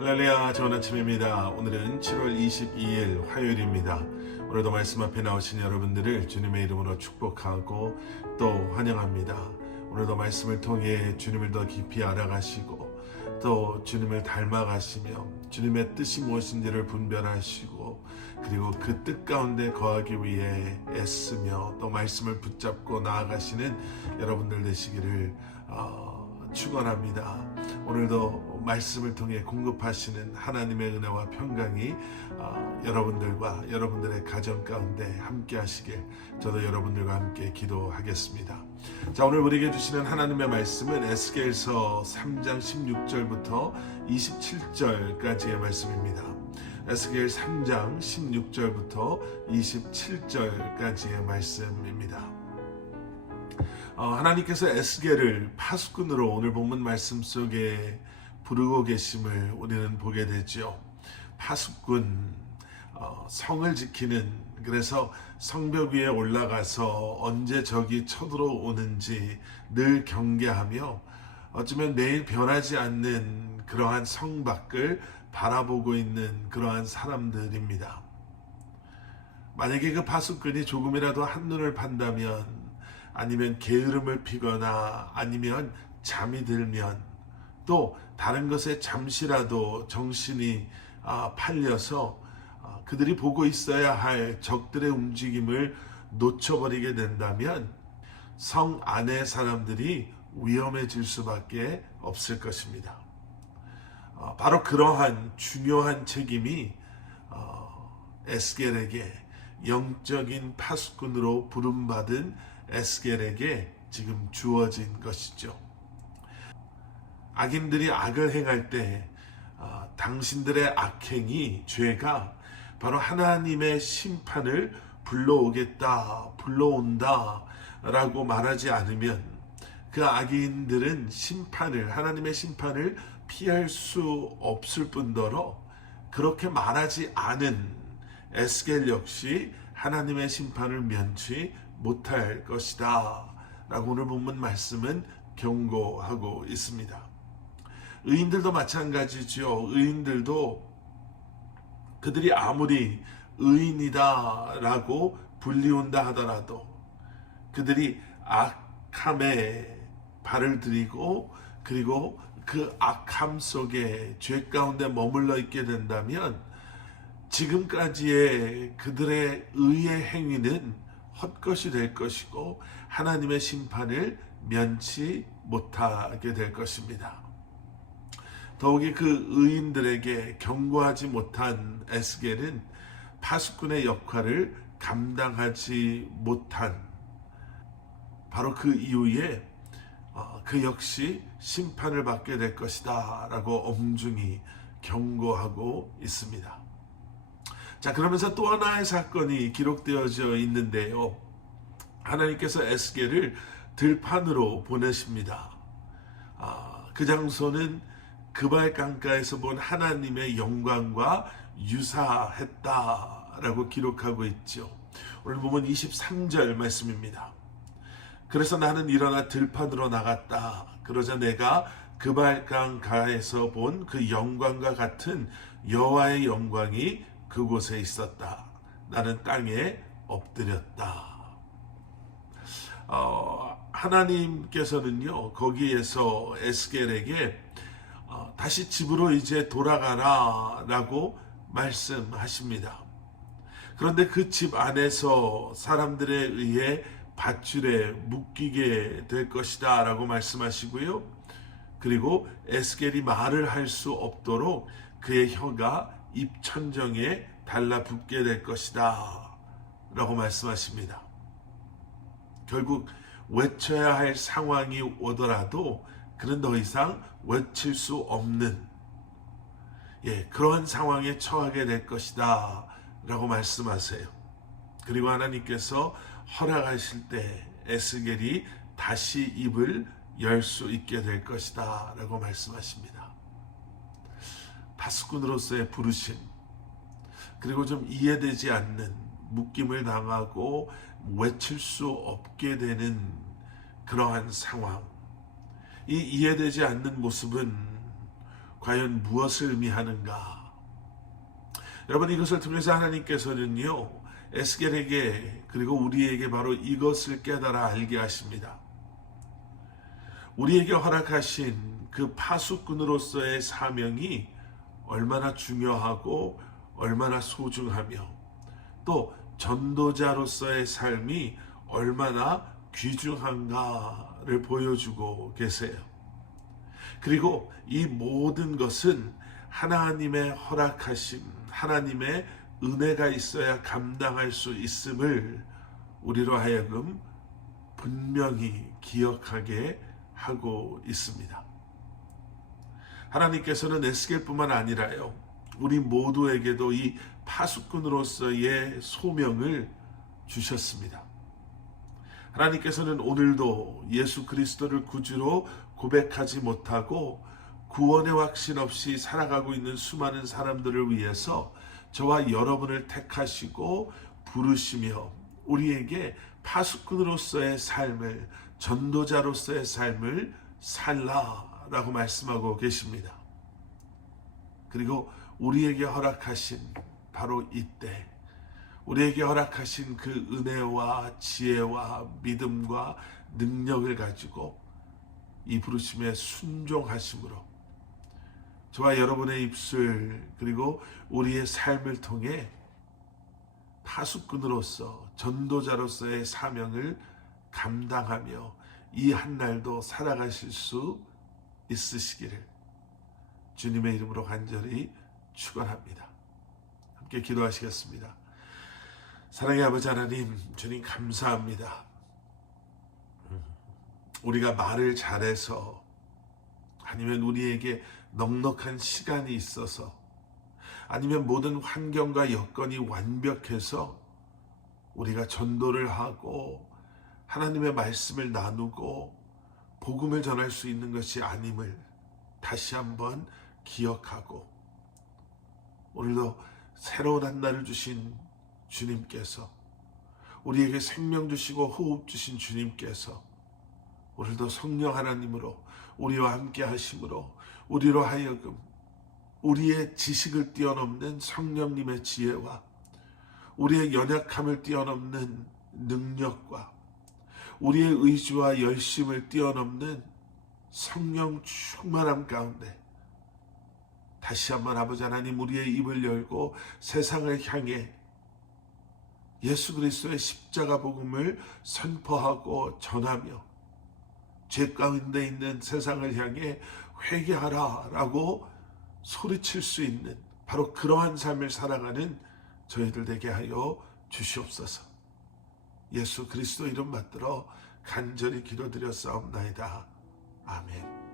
할렐루야, 좋은 아침입니다. 오늘은 7월 22일 화요일입니다. 오늘도 말씀 앞에 나오신 여러분들을 주님의 이름으로 축복하고 또 환영합니다. 오늘도 말씀을 통해 주님을 더 깊이 알아가시고 또 주님을 닮아가시며 주님의 뜻이 무엇인지를 분별하시고 그리고 그 뜻 가운데 거하기 위해 애쓰며 또 말씀을 붙잡고 나아가시는 여러분들 되시기를 축원합니다. 오늘도 말씀을 통해 공급하시는 하나님의 은혜와 평강이 여러분들과 여러분들의 가정 가운데 함께 하시길 저도 여러분들과 함께 기도하겠습니다. 자, 오늘 우리에게 주시는 하나님의 말씀은 에스겔서 3장 16절부터 27절까지의 말씀입니다. 에스겔 3장 16절부터 27절까지의 말씀입니다. 하나님께서 에스겔을 파수꾼으로 오늘 본문 말씀 속에 부르고 계심을 우리는 보게 되죠. 파수꾼, 성을 지키는, 그래서 성벽 위에 올라가서 언제 적이 쳐들어오는지 늘 경계하며 어쩌면 매일 변하지 않는 그러한 성 밖을 바라보고 있는 그러한 사람들입니다. 만약에 그 파수꾼이 조금이라도 한눈을 판다면, 아니면 게으름을 피거나 아니면 잠이 들면, 또 다른 것에 잠시라도 정신이 팔려서 그들이 보고 있어야 할 적들의 움직임을 놓쳐버리게 된다면 성 안의 사람들이 위험해질 수밖에 없을 것입니다. 바로 그러한 중요한 책임이 에스겔에게, 영적인 파수꾼으로 부름받은 에스겔에게 지금 주어진 것이죠. 악인들이 악을 행할 때 당신들의 악행이, 죄가 바로 하나님의 심판을 불러온다 라고 말하지 않으면 그 악인들은 하나님의 심판을 피할 수 없을 뿐더러 그렇게 말하지 않은 에스겔 역시 하나님의 심판을 면치 못할 것이다 라고 오늘 본문 말씀은 경고하고 있습니다. 의인들도 마찬가지죠. 의인들도 그들이 아무리 의인이다 라고 불리운다 하더라도 그들이 악함에 발을 들이고 그리고 그 악함 속에 죄 가운데 머물러 있게 된다면 지금까지의 그들의 의의 행위는 헛것이 될 것이고 하나님의 심판을 면치 못하게 될 것입니다. 더욱이 그 의인들에게 경고하지 못한 에스겔은 파수꾼의 역할을 감당하지 못한 바로 그 이후에 그 역시 심판을 받게 될 것이다 라고 엄중히 경고하고 있습니다. 자, 그러면서 또 하나의 사건이 기록되어져 있는데요. 하나님께서 에스겔을 들판으로 보내십니다. 그 장소는 그발 강가에서 본 하나님의 영광과 유사했다라고 기록하고 있죠. 오늘 보면 23절 말씀입니다. 그래서 나는 일어나 들판으로 나갔다. 그러자 내가 그발 강가에서 본 그 영광과 같은 여호와의 영광이 그곳에 있었다. 나는 땅에 엎드렸다. 하나님께서는요, 거기에서 에스겔에게 다시 집으로 이제 돌아가라 라고 말씀하십니다. 그런데 그 집 안에서 사람들에 의해 밧줄에 묶이게 될 것이다 라고 말씀하시고요. 그리고 에스겔이 말을 할 수 없도록 그의 혀가 입천정에 달라붙게 될 것이다 라고 말씀하십니다. 결국 외쳐야 할 상황이 오더라도 그는 더 이상 외칠 수 없는 그러한 상황에 처하게 될 것이다 라고 말씀하세요. 그리고 하나님께서 허락하실 때 에스겔이 다시 입을 열 수 있게 될 것이다 라고 말씀하십니다. 파수꾼으로서의 부르심, 그리고 좀 이해되지 않는, 묶임을 당하고 외칠 수 없게 되는 그러한 상황, 이 이해되지 않는 모습은 과연 무엇을 의미하는가? 여러분, 이것을 통해서 하나님께서는요, 에스겔에게 그리고 우리에게 바로 이것을 깨달아 알게 하십니다. 우리에게 허락하신 그 파수꾼으로서의 사명이 얼마나 중요하고 얼마나 소중하며, 또 전도자로서의 삶이 얼마나 귀중한가를 보여주고 계세요. 그리고 이 모든 것은 하나님의 허락하심, 하나님의 은혜가 있어야 감당할 수 있음을 우리로 하여금 분명히 기억하게 하고 있습니다. 하나님께서는 에스겔뿐만 아니라요, 우리 모두에게도 이 파수꾼으로서의 소명을 주셨습니다. 하나님께서는 오늘도 예수 그리스도를 구주로 고백하지 못하고 구원의 확신 없이 살아가고 있는 수많은 사람들을 위해서 저와 여러분을 택하시고 부르시며 우리에게 파수꾼으로서의 삶을, 전도자로서의 삶을 살라라고 말씀하고 계십니다. 그리고 우리에게 허락하신 바로 이때, 우리에게 허락하신 그 은혜와 지혜와 믿음과 능력을 가지고 이 부르심에 순종하심으로 저와 여러분의 입술 그리고 우리의 삶을 통해 파수꾼으로서 전도자로서의 사명을 감당하며 이 한날도 살아가실 수 있으시기를 주님의 이름으로 간절히 축원합니다. 함께 기도하시겠습니다. 사랑의 아버지 하나님, 주님 감사합니다. 우리가 말을 잘해서 아니면 우리에게 넉넉한 시간이 있어서 아니면 모든 환경과 여건이 완벽해서 우리가 전도를 하고 하나님의 말씀을 나누고 복음을 전할 수 있는 것이 아님을 다시 한번 기억하고, 오늘도 새로운 한 날을 주신 주님께서, 우리에게 생명 주시고 호흡 주신 주님께서 오늘도 성령 하나님으로 우리와 함께 하심으로 우리로 하여금 우리의 지식을 뛰어넘는 성령님의 지혜와 우리의 연약함을 뛰어넘는 능력과 우리의 의지와 열심을 뛰어넘는 성령 충만함 가운데 다시 한번 아버지 하나님 우리의 입을 열고 세상을 향해 예수 그리스도의 십자가 복음을 선포하고 전하며 죄 가운데 있는 세상을 향해 회개하라 라고 소리칠 수 있는 바로 그러한 삶을 살아가는 저희들 되게 하여 주시옵소서. 예수 그리스도 이름 받들어 간절히 기도드렸사옵나이다. 아멘.